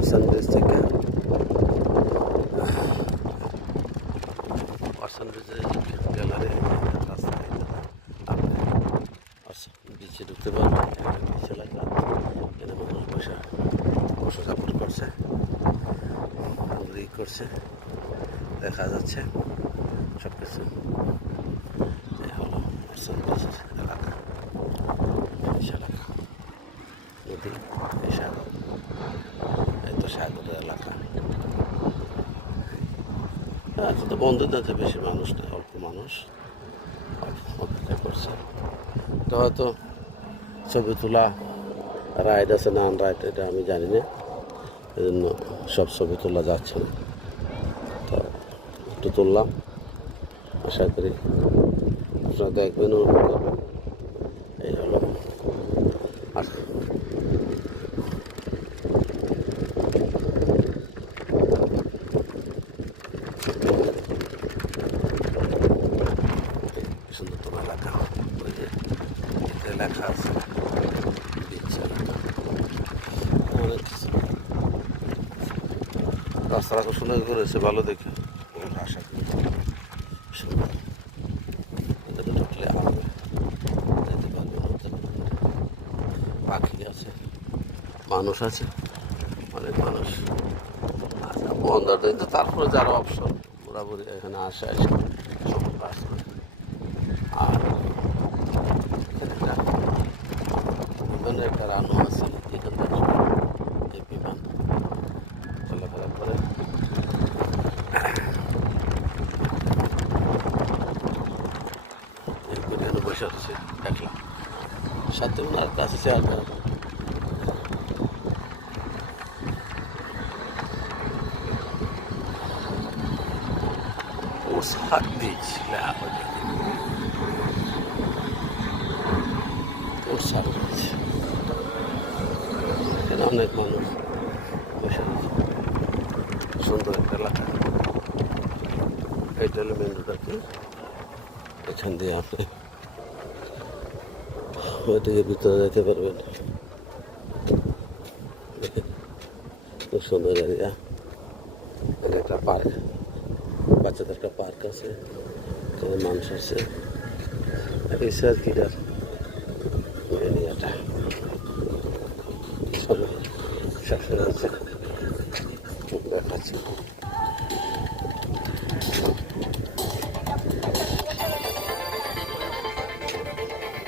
Watson bridge থেকে Watson ব্রিজের gallery রাস্তা আপনি বিচে ঢুকতে পারবেন। একটা বিচ এলাকা, এখানে মানুষ বসে বসে কাপড় করছে, করছে, দেখা যাচ্ছে সব কিছু। এই হলো ওয়াটসন ব্রিজের এলাকা, এলাকা নদী, এই সাগর, এই তো সাগরের এলাকা। আজকে তো বন্ধের যাতে বেশি মানুষ নেই, অল্প মানুষ অপেক্ষা করছে। তো হয়তো ছবি তোলা রাইড আছে না রাইড এটা আমি জানি না, এই জন্য সব ছবি তোলা যাচ্ছে না। তো একটু তুললাম, আশা করি আপনারা দেখবেন, অনুভব করবেন। এই হলো আর সুন্দরতম এলাকা, ওই যে লেখা আছে অনেক কিছু। রাস্তাটা খুব সুন্দর করেছে, ভালো দেখে আশা করি সুন্দর। এটাতে ঢুকলে হবে, যেতে পারবেন। পাখি আছে, মানুষ আছে, অনেক মানুষ। আচ্ছা বন্ধের দিন তো তারপরে যারা অবসর ঘোরাঘুরি এখানে আসে সময় পাস করে। আর বিমানের একটা রানও আছে, এখান থেকে এই বিমান চলাফেরা করে। এখানে বসে আছে একলা, সাথে ওনার কাছে চেয়ার দেওয়া। وصحات بيتش لا أبدا وصحات بيتش এখানে অনেক মানুষ বসে আছে, সুন্দর একটা এলাকা। এইটা হলো মেন রোড আর কি, এখান দিয়ে আপনি ওইদিকে ভিতরে যেতে পারবেন। খুব সুন্দর এরিয়া, একটা পার্ক, বাচ্চাদের একটা পার্ক আছে, এখানে মানুষ আছে। এই সার্কিটার এরিয়াটা সব শেষ হয়ে যাচ্ছে, দেখাচ্ছি।